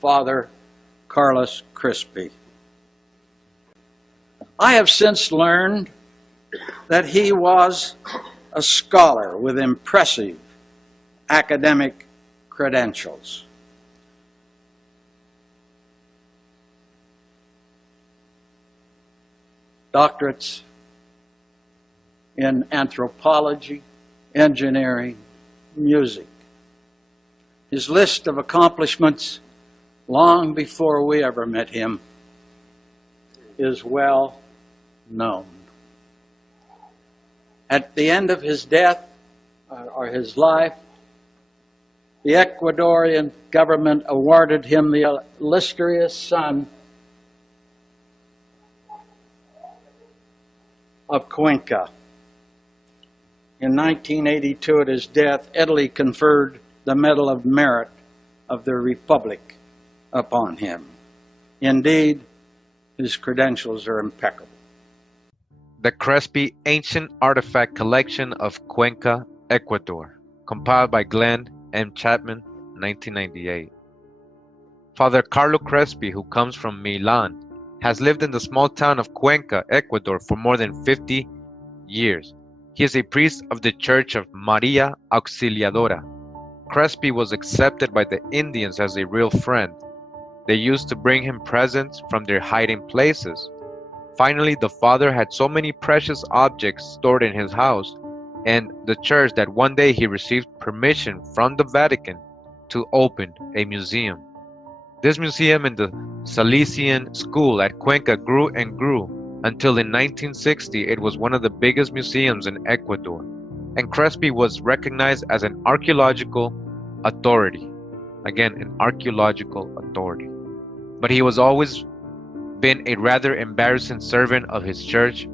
Father Carlo Crespi. I have since learned that he was a scholar with impressive academic credentials. Doctorates in anthropology, engineering, music. His list of accomplishments, long before we ever met him, is well known. At the end of his death, or his life, the Ecuadorian government awarded him the illustrious Son of Cuenca. In 1982, at his death, Italy conferred the Medal of Merit of the Republic upon him. Indeed, his credentials are impeccable. The Crespi Ancient Artifact Collection of Cuenca, Ecuador, compiled by Glenn M. Chapman, 1998. Father Carlo Crespi, who comes from Milan, has lived in the small town of Cuenca, Ecuador, for more than 50 years. He is a priest of the Church of Maria Auxiliadora. Crespi was accepted by the Indians as a real friend. They used to bring him presents from their hiding places. Finally, the father had so many precious objects stored in his house and the church that one day he received permission from the Vatican to open a museum. This museum in the Salesian school at Cuenca grew and grew until in 1960 it was one of the biggest museums in Ecuador, and Crespi was recognized as an archaeological authority. Again, an archaeological authority. But he was always been a rather embarrassing servant of his church,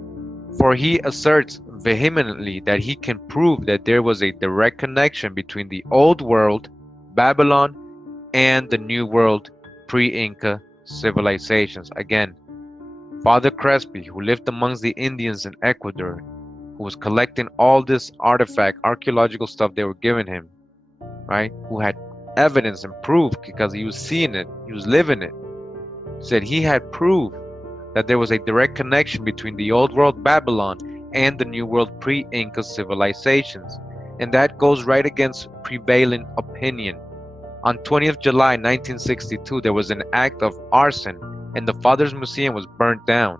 for he asserts vehemently that he can prove that there was a direct connection between the old world, Babylon, and the new world, pre-Inca civilizations. Again, Father Crespi, who lived amongst the Indians in Ecuador, who was collecting all this archaeological stuff they were giving him, right? Who had evidence and proof because he was seeing it, he was living it. Said he had proof that there was a direct connection between the old world Babylon and the new world pre-Inca civilizations. And that goes right against prevailing opinion. On 20th July 1962, there was an act of arson and the father's museum was burnt down.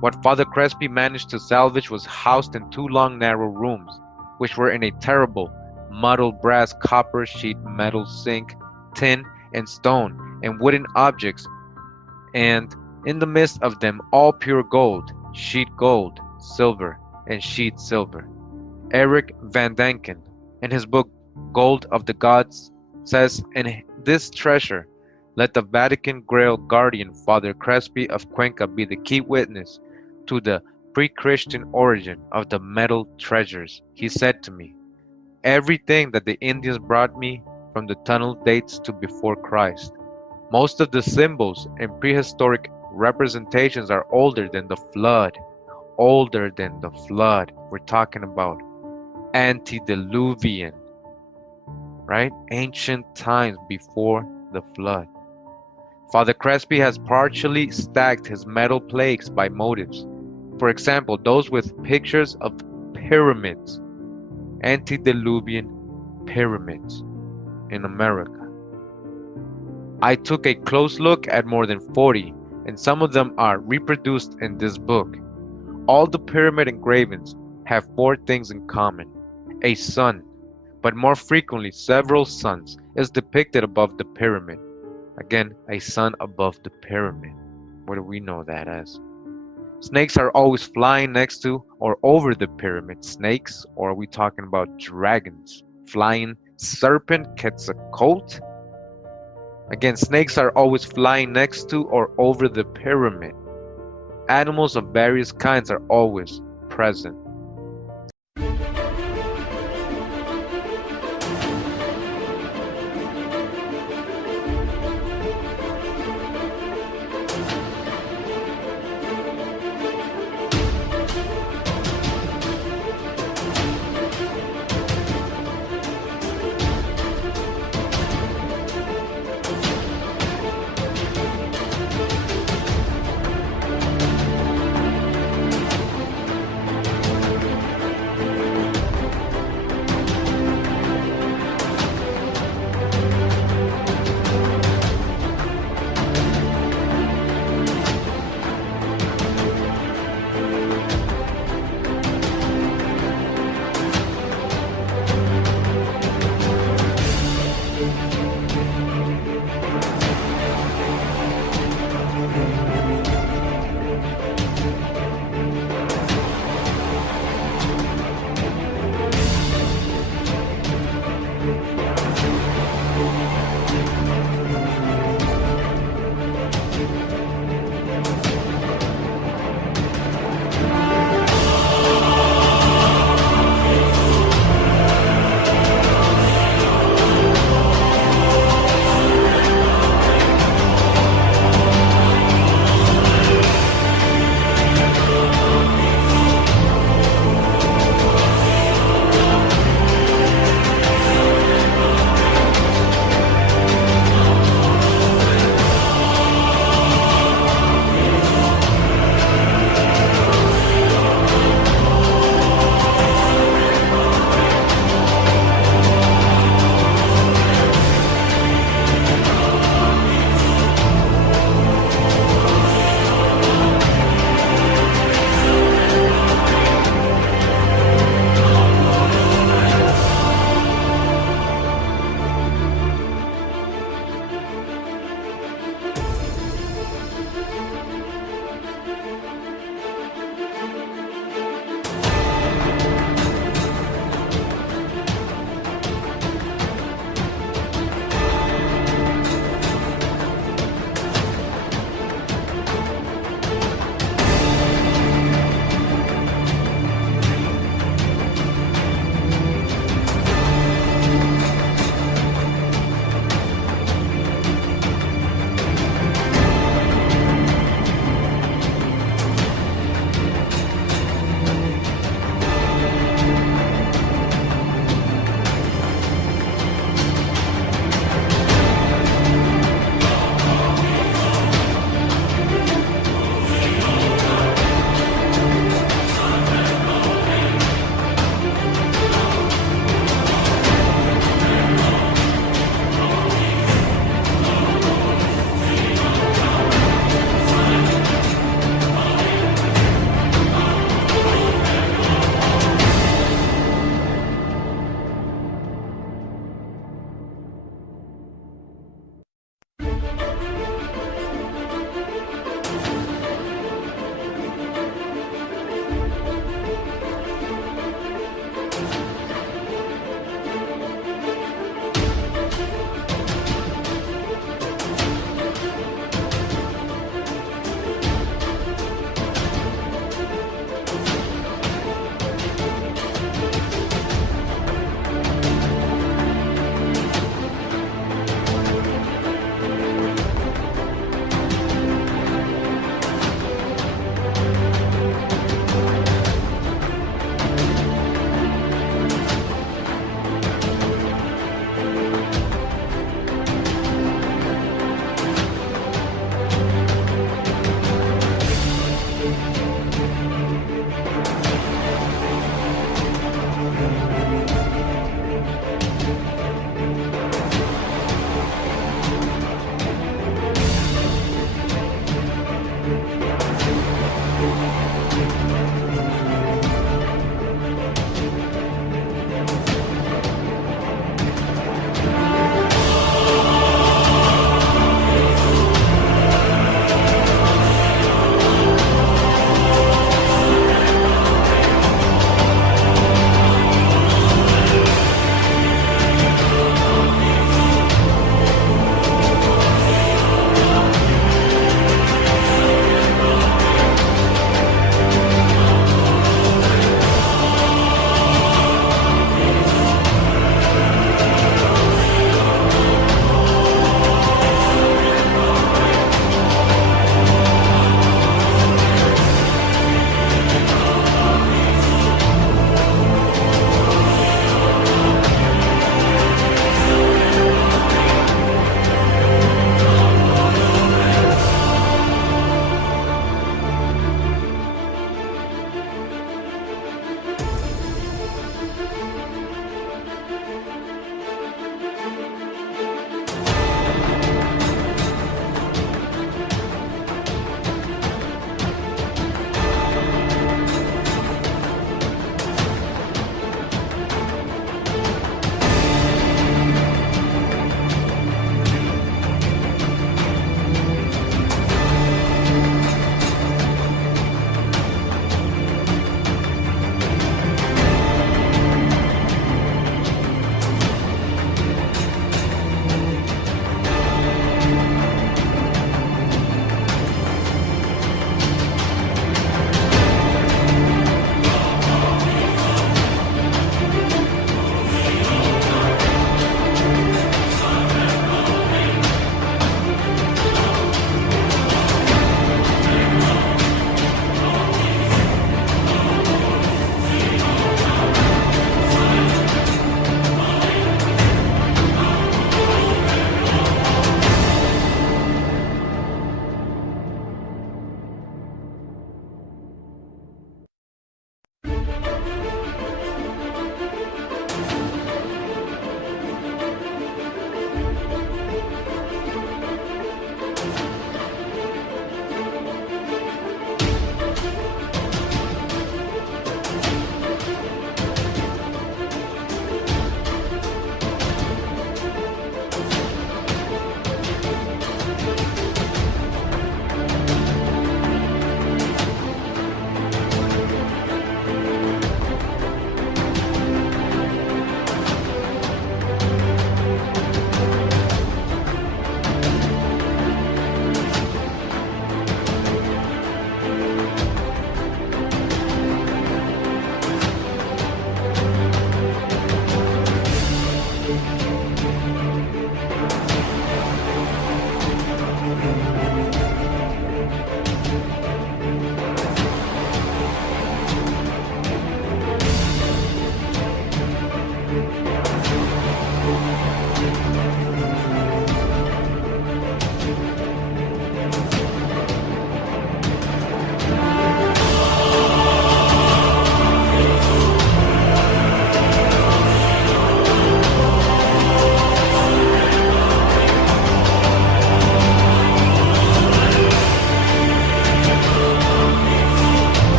What Father Crespi managed to salvage was housed in two long narrow rooms, which were in a terrible muddled brass, copper, sheet metal, zinc, tin, and stone, and wooden objects, and in the midst of them all pure gold, sheet gold, silver, and sheet silver. Eric Van Danken, in his book Gold of the Gods, says, "In this treasure, let the Vatican Grail guardian Father Crespi of Cuenca be the key witness to the pre-Christian origin of the metal treasures. He said to me, everything that the Indians brought me from the tunnel dates to before Christ. Most of the symbols and prehistoric representations are older than the flood. Older than the flood. We're talking about antediluvian, right? Ancient times before the flood. Father Crespi has partially stacked his metal plaques by motives. For example, those with pictures of pyramids, antediluvian pyramids in America. I took a close look at more than 40, and some of them are reproduced in this book. All the pyramid engravings have four things in common. A sun, but more frequently several suns, is depicted above the pyramid. Again, a sun above the pyramid. What do we know that as? Snakes are always flying next to or over the pyramid. Snakes, or are we talking about dragons? Flying serpent, Quetzalcoatl? Again, snakes are always flying next to or over the pyramid. Animals of various kinds are always present.